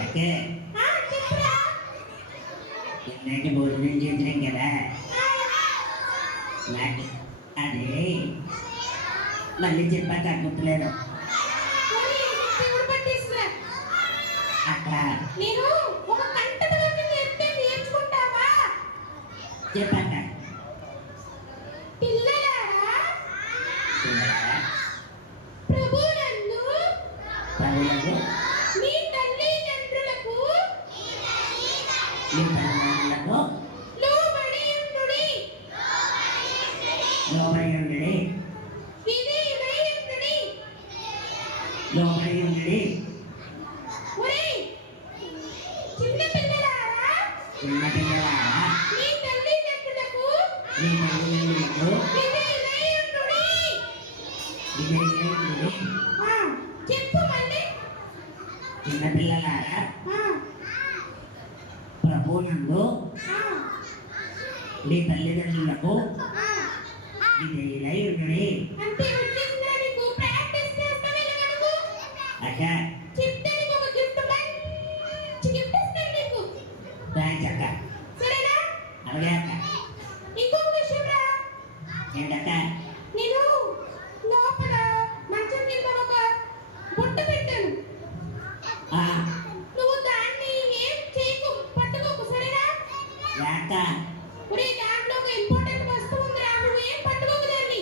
అయితే ఇలాంటి భోజనం చేసాం కదా నాకు అది మళ్ళీ చెప్పాక గుర్తులేదు. అక్కడ చెప్పాక మీ తల్లిదండ్రులకు లోబడి ఉండుడి. చిన్న పిల్లలారా మీ తల్లిదండ్రులకు విధేయులై ఉండుడి. చెప్పు మళ్ళీ. చిన్నపిల్లలారా ప్రభువునందు మీ తల్లిదండ్రులకు విధేయులై ఉండుడి. అంటే వచ్చేసిందా నీకు? ప్రాక్టీస్ చేస్తావే నువ్వు. అక్క చెప్తే నీకు ఒక గిఫ్ట్ మంచి గిఫ్ట్ ఇస్తాను నీకు. థాంక్స్ అక్క. సరేనా? అలాగే అక్క. ఇంకొక విషయం రా. ఏంటక్క? నేను లోపల మంచం కింద ఒక బుట్ట పెట్టాను. నువ్వు దాన్ని ఏం చేయకు, పట్టుకోకు. సరేనా? అక్క ఒరే దాంట్లో ఒక ఇంపార్టెంట్ వస్తువు ఉందిరా, నువ్వు ఏం పట్టుకోకు దాన్ని.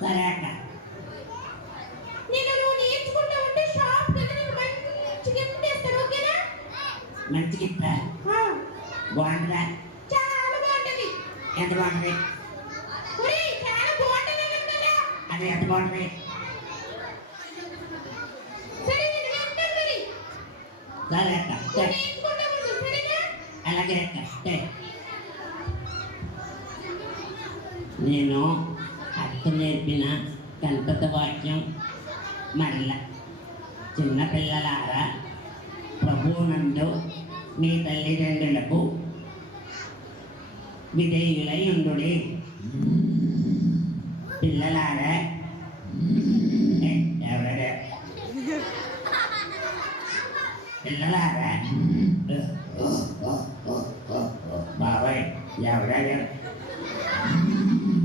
సరే అక్క. నువ్వు నేర్చుకుంటా ఉంటే షాప్ కింద నీకు మంచి గిఫ్ట్ ఇస్తాను. ఓకేనా? మంచి గిఫ్ట్ బాగుంటుందా? చాలా బాగుంటుంది. ఎంత బాగుంటుంది? ఒరే చాలా బాగుంటుంది కదా. అది ఎంత బాగుంటుంది? సరే నేను చెప్తాను మరి. సరే అక్క. నేర్చుకుంటా ఉండు. సరేనా? అలాగే అక్క. నేను అక్క నేర్పిన గణపతి వాక్యం మరలా. చిన్నపిల్లలారా ప్రభువునందు మీ తల్లిదండ్రులకు విధేయులై ఉండుడి. పిల్లలారా ఎవరే పిల్లలారా బాబాయ్ ఎవరా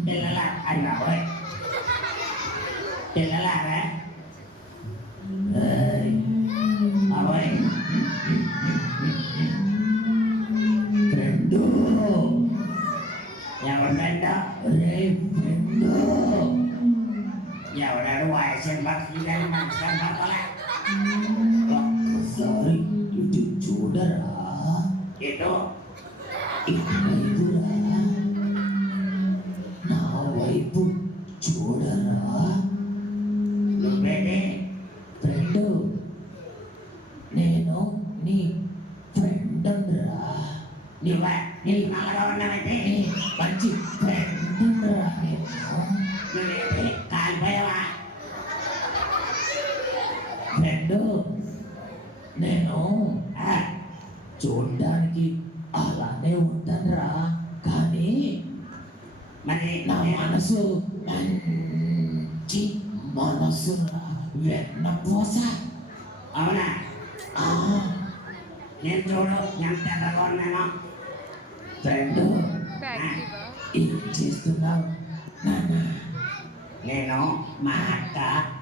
పిల్లల అది బాబాయ్ పిల్లలారా బాబాయ్ ఫ్రెండు ఎవరు ఫ్రెండ్? ఫ్రెండు ఎవడాడు వాయిస్ పడుతుంది కానీ మనసు పడాలి. ఒక్కసారి ఇటు చూడరా. ఏదో ఇటువైపురా, నా వైపు చూడరా. నువ్వేనే ఫ్రెండు? నేను నీ ఫ్రెండ్ రా. నువ్వా? నీకు నల్లగా ఉన్నావంటే మంచి ఫ్రెండ్ రా. నువ్వేంటి కాలిపోయావా? ఫ్రెండు నేను చూడ్డానికి అలానే ఉంటానురా, కానీ మరి నా మనసు మంచి మనసు వెన్నపూస. అవునా? నేను చూడు ఎంత ఎర్రగా ఉన్నాను. ఫ్రెండ్ ఏం చేస్తున్నావు? నేను మా అక్క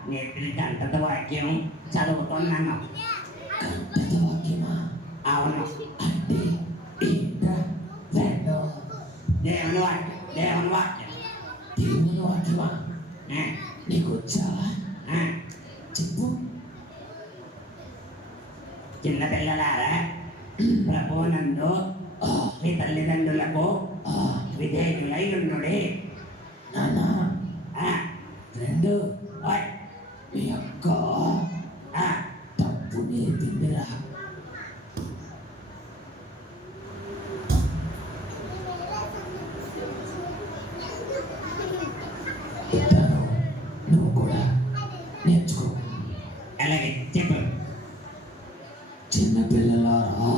నేర్పిన గంటత వాక్యం చదువుతున్నాను. గంటత వాక్యమా? అవును. అంటే ఏంటా ఫ్రెండ్? దేవుని వాక్యం. దేవుని వాక్యం. దేవుని వాక్యమా? నీకు వచ్చా? చెప్పు. చిన్నపిల్లలారా ప్రభువునందు మీ తల్లిదండ్రులకు విధేయులై ఉండుడి. నాన్న ఫ్రెండ్ మీ అక్క తప్పు నేర్పిందిరా. నువ్వు కూడా నేర్చుకో. అలాగే చెప్పు. చిన్నపిల్లలారా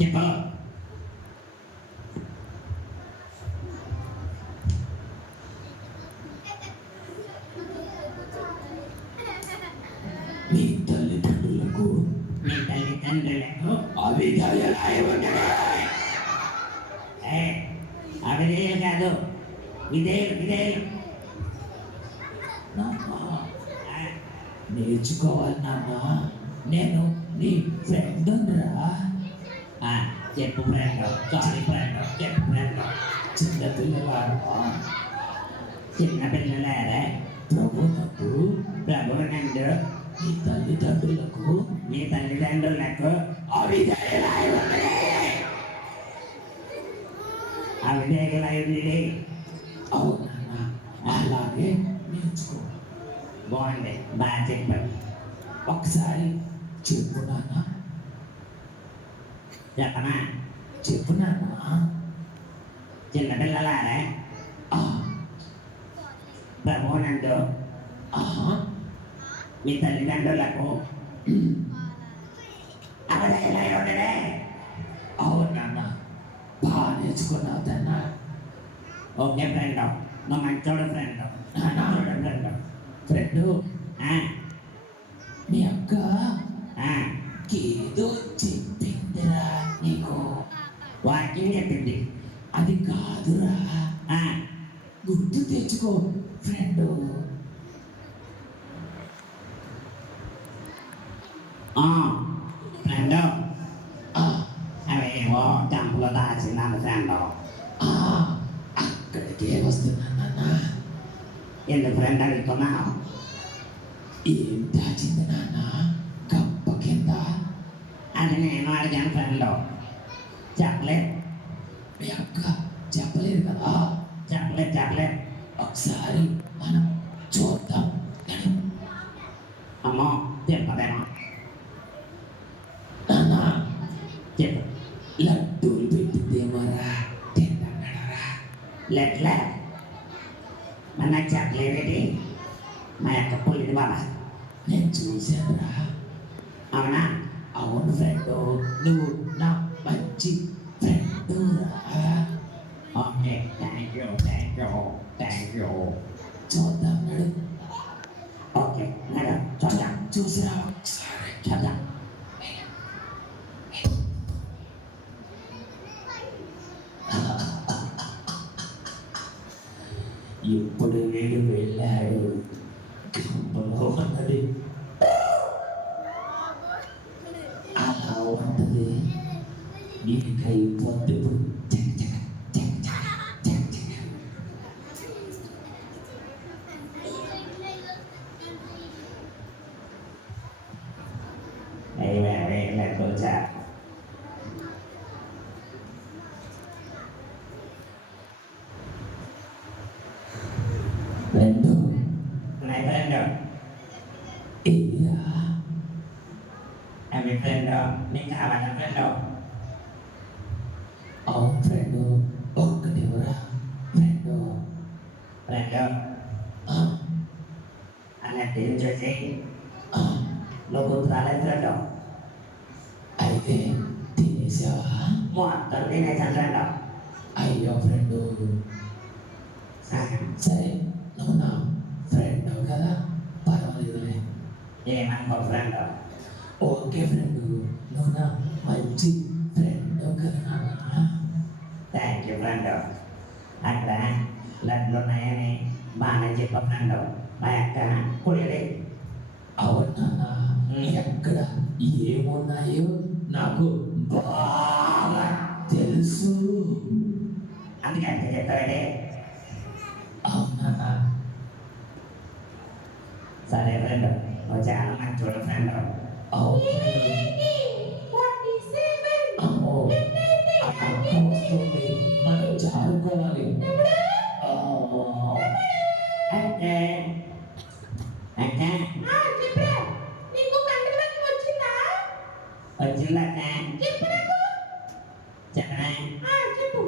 చెప్పు. మీ తల్లిదండ్రులకు మీ తల్లిదండ్రులకు అవిధేయులై ఉండడే. ఏ, అవిధేయులు కాదు, విధేయులు విధేయులు. నాన్న ఆ, నేర్చుకోవాలి నాన్న. నేను నీ ఫ్రెండ్ రా. ఆ, చెప్పు ఫ్రెండ్, సారీ ఫ్రెండ్, చెప్పు ఫ్రెండ్. చిన్నపిల్లలారా, చిన్న పిల్లలారా, ప్రభువునకు ప్రభువునందు మీ తల్లిదండ్రులకు మీ తల్లిదండ్రులకు అవిధేయులై ఉండడే. అవిధేయులై ఉండి. అవునా అలాగే నేర్చుకో. బాగుంది, బాగా చెప్పారు. ఒకసారి చెప్పు నాన్న. చెప్పనా? చెప్పు నాన్న. చిన్న పిల్లలారా, ఆ, ప్రభువునందు ఆహా, మీ తల్లిదండ్రులకు అవిధేయులై ఉండడే. అవును నాన్న, బాగా నేర్చుకున్నావు తన్న. ఓకే ఫ్రెండ్, నువ్వు మంచోడు ఫ్రెండ్, మంచోడు ఫ్రెండ్. ఫ్రెండు, ఆ, మీ అక్క ఆ, ఏదో చెప్పిందిరా నీకు. వాకింగ్ చెప్పింది. అది కాదురా, ఆ, గుర్తు తెచ్చుకో ఫ్రెండు. ఆ, ఫ్రెండ్, ఆ, అవేవో జంపులో దాచిన్నాను ఫ్రెండ్. ఆ, అక్కడికే వస్తున్నా నాన్న. ఎందుకు ఫ్రెండ్ అడుగుతున్నావు? ఏం దాచింది నాన్న గప్ప కింద? అది నేను అడిగాను ఫ్రెండ్, చెప్పలేదు మీ అక్క చెప్పలేదు కదా. చెప్పలేదు చెప్పలేదు. ఒకసారి మనం చూద్దాం. నడు. అమ్మో, చెప్పదేమో. నాన్న, చెప్పు. లడ్డూలు పెట్టిందేమోరా, తిన్నాడరా. లెట్లే మరి నాకు చెప్పలేదేటి? మా యొక్క పుల్లిది బాబా. నేను చూశానురా. అవునా? అవును ఫ్రెండు, నువ్వు నా మంచి ఫ్రెండు రా. Okay, thank you thank you thank you. చూద్దాం నడు. ఓకే మేడం, చూద్దాం చూసిరా ఒకసారి. చూద్దాం. ఇప్పుడు వీడు వెళ్ళాడు, గంపలో ఉన్నది. అలా ఉంటుంది. నీకై పొద్దు ఇప్పుడు చక చక చక చక చక చక. అయ్యే లెక్కలు చా. రెండు మై ఫ్రెండ్, ఏరా అవి ఫ్రెండ్, నీకు కావాలా ఫ్రెండ్? అవును ఫ్రెండు, ఒక్కటివరా ఫ్రెండు. ఫ్రెండ్ అన్నట్టు చూసి ఆ, నువ్వు గుర్తు రాలేదు ఫ్రెండ్. అయితే తినేసావా? మొత్తం తినేసాను ఫ్రెండ్. అయ్యో ఫ్రెండు, సరే, సరే నువ్వు నా ఫ్రెండ్ కదా, పర్వాలేదులే. ఏమనుకో ఫ్రెండ్. ఓకే ఫ్రెండు, నువ్వు నా మంచి ఫ్రెండ్ కదా. Thank you friend. అక్కడ లడ్లు ఉన్నాయని బాగానే చెప్పా ఫ్రెండ్. మా యొక్క కుళ్ళి అవునా, ఎక్కడ ఏమున్నాయో నాకు బాగా తెలుసు. అందుకంటే చెప్పాడే. అవునా, సరే ఫ్రెండ్, నువ్వు చాలా మంచోడు ఫ్రెండ్. అవును. 47. అమ్మో, అక్క వస్తుంది, మనం జారుకోవాలి. ఆ, అంటే అంటే ఆ, చెప్పురా. నీకు కండరాలకు వచ్చిందా? వచ్చిందక్క. చెప్పు నాకు. చెప్పనా? ఆ, చెప్పు.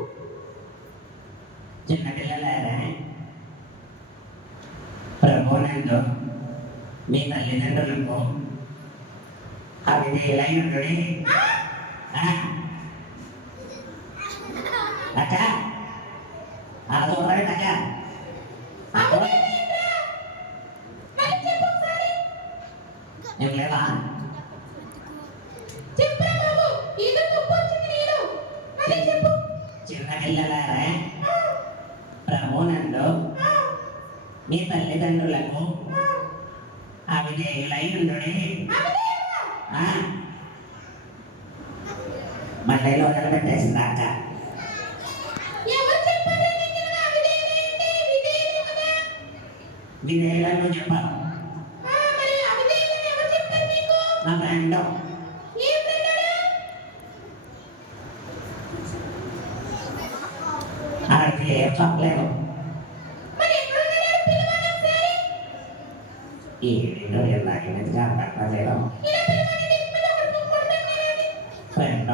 చిన్నపిల్లలారా, ప్రభువునందు మీ తల్లిదండ్రులకు అవిధేయులైనటువంటి అక్క అలా చూడండి అక్క. అవునేంట్రా? మరి చెప్పు ఒకసారి. ఏం లేదా? చెప్పురా బాబు, ఏదో తప్పు వచ్చింది నీలో. అదే చెప్పు. చిన్న పిల్లలారా, ప్రభునందు మీ తల్లిదండ్రులకు అవిధేయులై ఉండుడి. ఆ, మళ్ళీ లోపల పెట్టేసిందాక. ఎవరు చెప్పారు నీకు ఇలా అవిధేయులేంటి? విధేయులు కదా. విధేయులను చెప్పాను. మరి అవిధేయులని ఎవరు చెప్పారు నీకు? నా ఫ్రెండ్ ఏం పెట్టాడు? ఆడికి ఏం చెప్పలేదు. మరి ఎక్కడున్నాడు? పిలవాలి ఒకసారి. ఈ వీడియో ఎలాగే మంచిగా పట్టలేదు. ఇలా పిలవాలి, నీకు మీద ఒకటి కొడతాను కదా. ఫ్రెండ్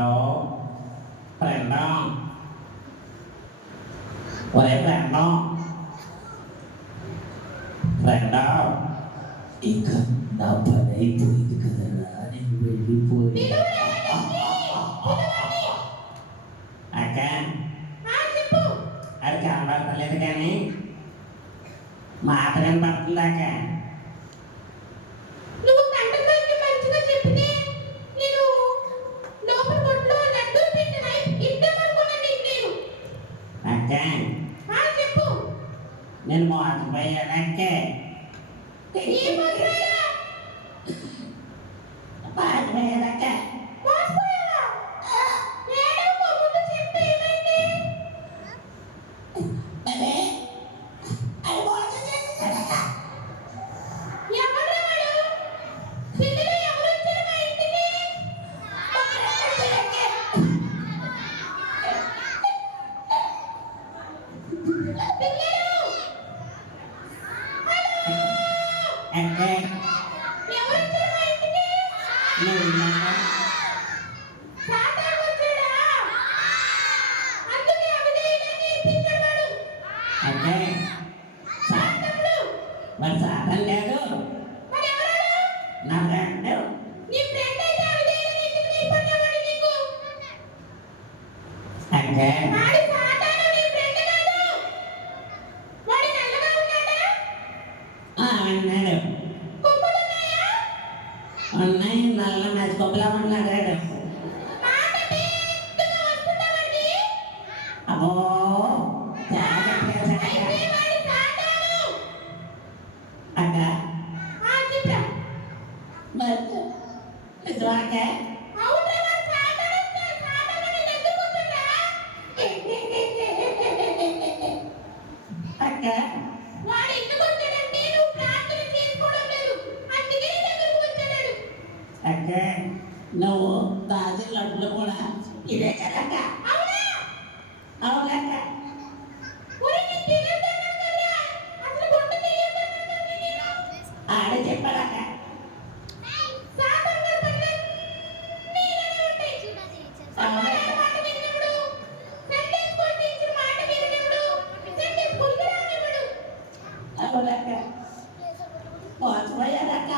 ఒరే ఫ్రెండ్ ఇక నా పని అయిపోయింది కదరా, నేను వెళ్ళిపోయి అక్క చెప్పు. అది కనబడతలేదు కానీ మాట కనబడుతుందాక. నువ్వు కంటతోటి మంచిగా చెప్తే నేను లోపల కొట్లో లడ్డు పెట్టిన ఇద్దామనుకున్నా నీకు నేను. అక్క చెప్పు. నేను మోసపోయానక్కే. ఏం మాట్లాడా? మోసపోయానక్క. మోసపోయావా? ఏడవకు, ముందు చెప్పు ఏమైంది? అదే అది మోసం చేసేసాడక్క. ఎవడ్రా వాడు? పిల్లలు ఎవరు వచ్చారు మా ఇంటికి? పిల్లలు! అక్కే ఎవరు వచ్చారు మా ఇంటికి? నువ్వు ఉన్నాక సాతాను వచ్చాడా? అందుకే అవిధేయులని నేర్పించాడు వాడు. అక్కే సాతానుడు. మరి సాధన లేదు. మరి ఎవరాడు? నా ఫ్రెండ్ నీ ఫ్రెండ్ అయితే అవిధేయులని ఎందుకు నేర్పన్నావాడు నీకు? అక్కే వాడి సాతాను, నీ ఫ్రెండ్ కాదు. వాడి నల్లగా ఉన్నాడా? అన్నాడు. కొమ్ములున్నాయా? ఉన్నాయి. నల్ల మెచ్చుకోపలా ఉన్నాడు. మాట పెద్దగా వస్తుందామండి. అబ్బో చాలా గట్టిగా అయితే వాడి సాతాను. అక్క చెప్పరా? నిజమాక అవునురా, వాడు సాతాను వచ్చాడు. సాతాను నిన్ను ఎందుకు కూర్చుండ్రా? అక్క వాడు ఎందుకు వచ్చాడంటే నువ్వు ప్రార్థన చేసుకోవడం లేదు. అందుకే నీ దగ్గరకు వచ్చాడు. అక్క నువ్వు దాచి లడ్లు కూడా ఇదే కదక్క. అవునా? అవునక్క. ఒరేయ్, నేను తినొద్దన్నాను కదరా. అసలు గుడ్డు తీయొద్దన్నాను కదా నేను. ఆడే చెప్పాడక్క. సాతాను గారి పనులన్నీ ఇలానే ఉంటాయి. అమ్మగారి మాట విననివ్వడు. సండే స్కూల్ టీచర్ మాట విననివ్వడు. సండే స్కూల్కి రానివ్వడు. అవునక్క. మోసపోయాడక్క.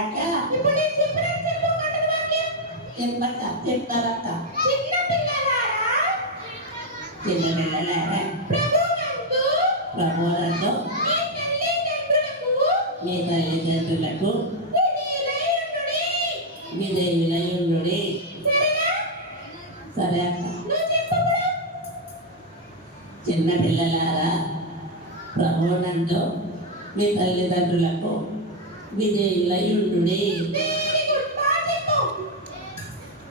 అక్క ఇప్పుడు నేను చెప్పినట్టు చెప్పు కథల వాక్యం. ఇంతక చెప్తారక్క. చిన్న పిల్లలారా, చిన్న పిల్లలే ప్రభువునందు ప్రభువులందు మీ మీ తల్లిదండ్రులకు తల్లిదండ్రులకు విధేయులై ఉండుడి. విధేయులై ఉండుడి. సరేనా? సరే అక్క. నువ్వు చెప్పు ఇప్పుడు. చిన్న పిల్లలారా, ప్రభువునందు మీ తల్లిదండ్రులకు విధేయులై ఉండుడి. Very good. బాగా చెప్పు.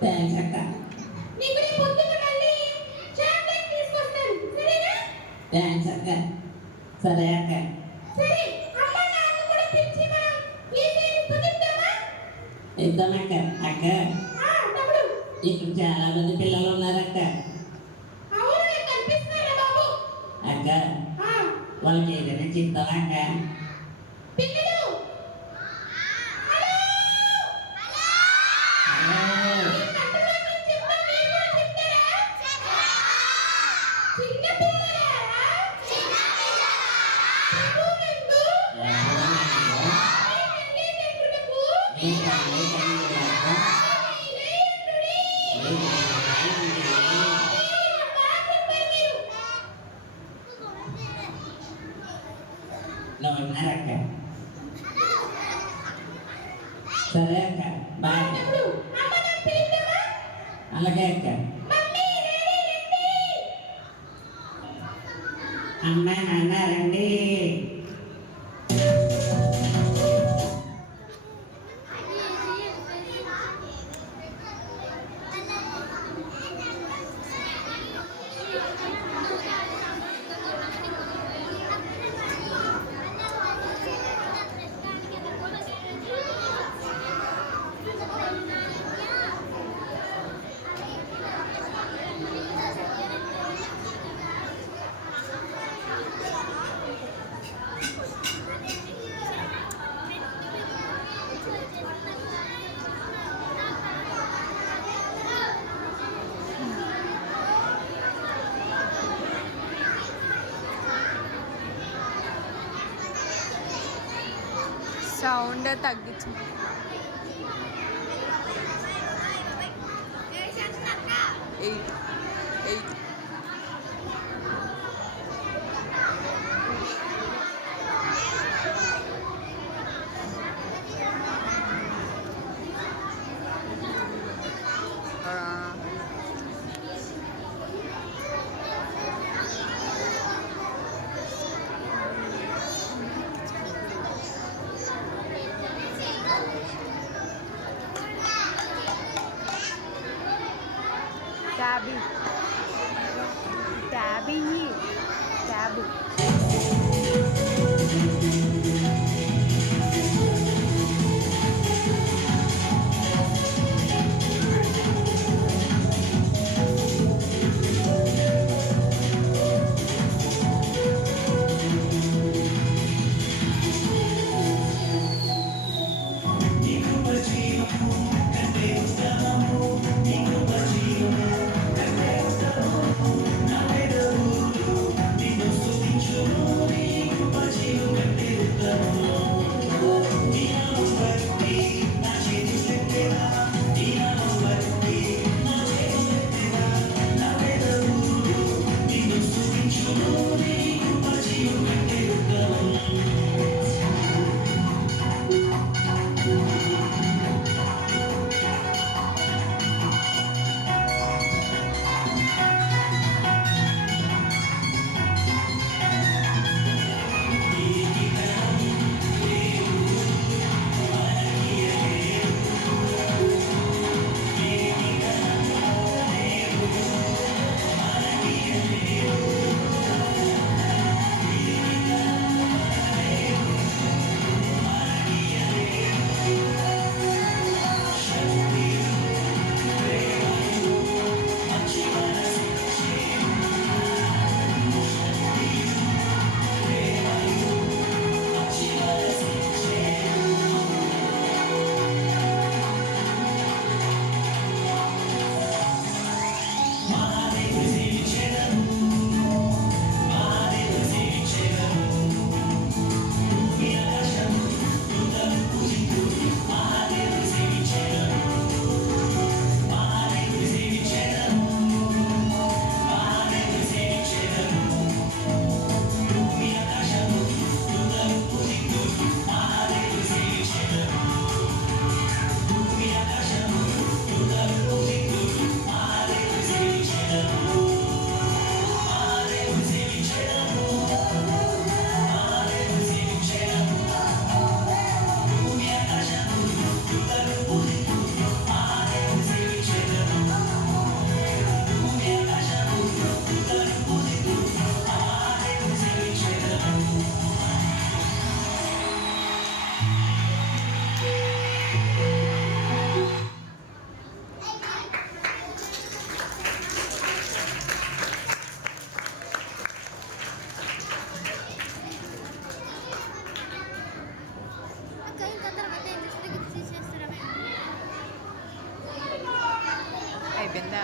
థ్యాంక్స్ అక్క. నీకు నీ పొద్దున్న మళ్ళీ చాక్లెట్ తీసుకొస్తాను. సరేనా? థ్యాంక్స్ అక్క. సరే అక్క. సరే. అమ్మ నాన్న కూడా పిలిచి మనం యేసయ్యని స్తుతిద్దామా? ఇద్దామక్క. అక్క తమ్ముడు. ఇక్కడ చాలా మంది పిల్లలు ఉన్నారక్క. అవును, నాకు కనిపిస్తున్నారా బాబు? అక్క ఆ, వాళ్ళకి ఏదైనా చెప్తావా అక్క? పిల్లలు. హలో. హలో. ఈ కథల వాక్యం చెప్పండి, మీరు కూడా చెప్తారా? చిన్న పిల్లలారా, ప్రభువునందు మీ తల్లిదండ్రులకు మీ తల్లిదండ్రులకు విధేయులై ఉండుడి. నువ్వు ఉన్నారక్క. సరే అక్క బాయ్. తమ్ముడు అమ్మ నాకు పిలుద్దామా? అలాగే అక్క. మమ్మీ డాడీ రండి. అమ్మ నాన్న రండి. సౌండ్ తగ్గించు. Eight eight tabby tabby tab. అయిపోయిందా?